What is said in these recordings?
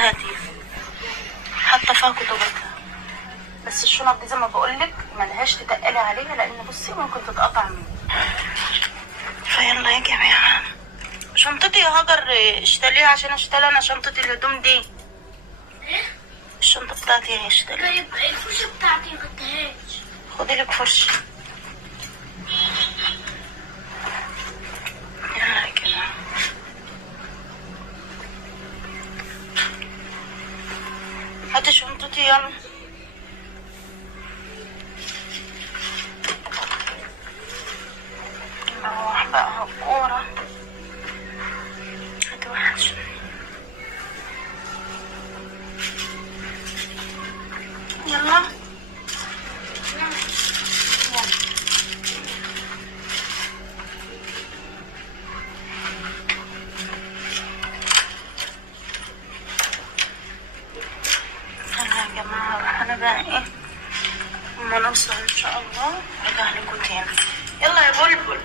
هاتي، حاطه فيها كتباتها. بس الشنط دي زي ما بقولك ملهاش تتقلي عليها، لان بصي ممكن تتقطع مني. فيلا يا جماعه، شنطتي يا هاجر اشتريها عشان اشتري انا شنطه الهدوم دي. الشنطه بتاعتي اهي اشتريها. طيب الفرشه بتاعتي ما خدتهاش. خدي لك فرشه. يلا يا جماعه، هاتي شنطتي يلا. نروح بقى هالكورة. هتوحشني. يلا يا جماعة، انا بقى ايه اما نوصل ان شاء الله ارجع لكم تاني. يلا يا بلبل.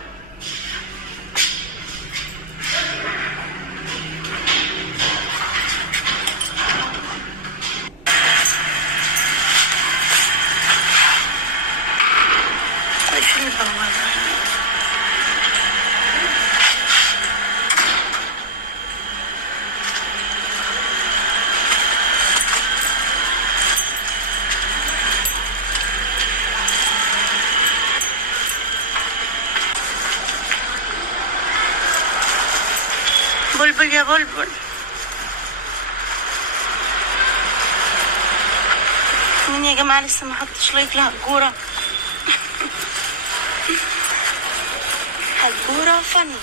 شايفين البوابة؟ بلبل يا بلبل. مين يا جماعة لسه ما حطش لايك لهالجورة؟ هالجورة فن.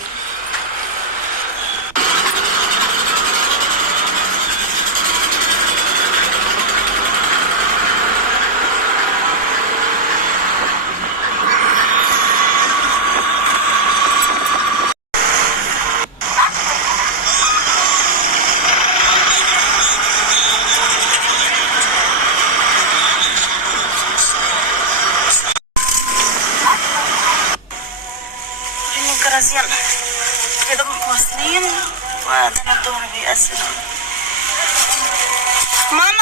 الجرس. يلا يا دوب واصلين وأنا الظهر بيأذن. ماما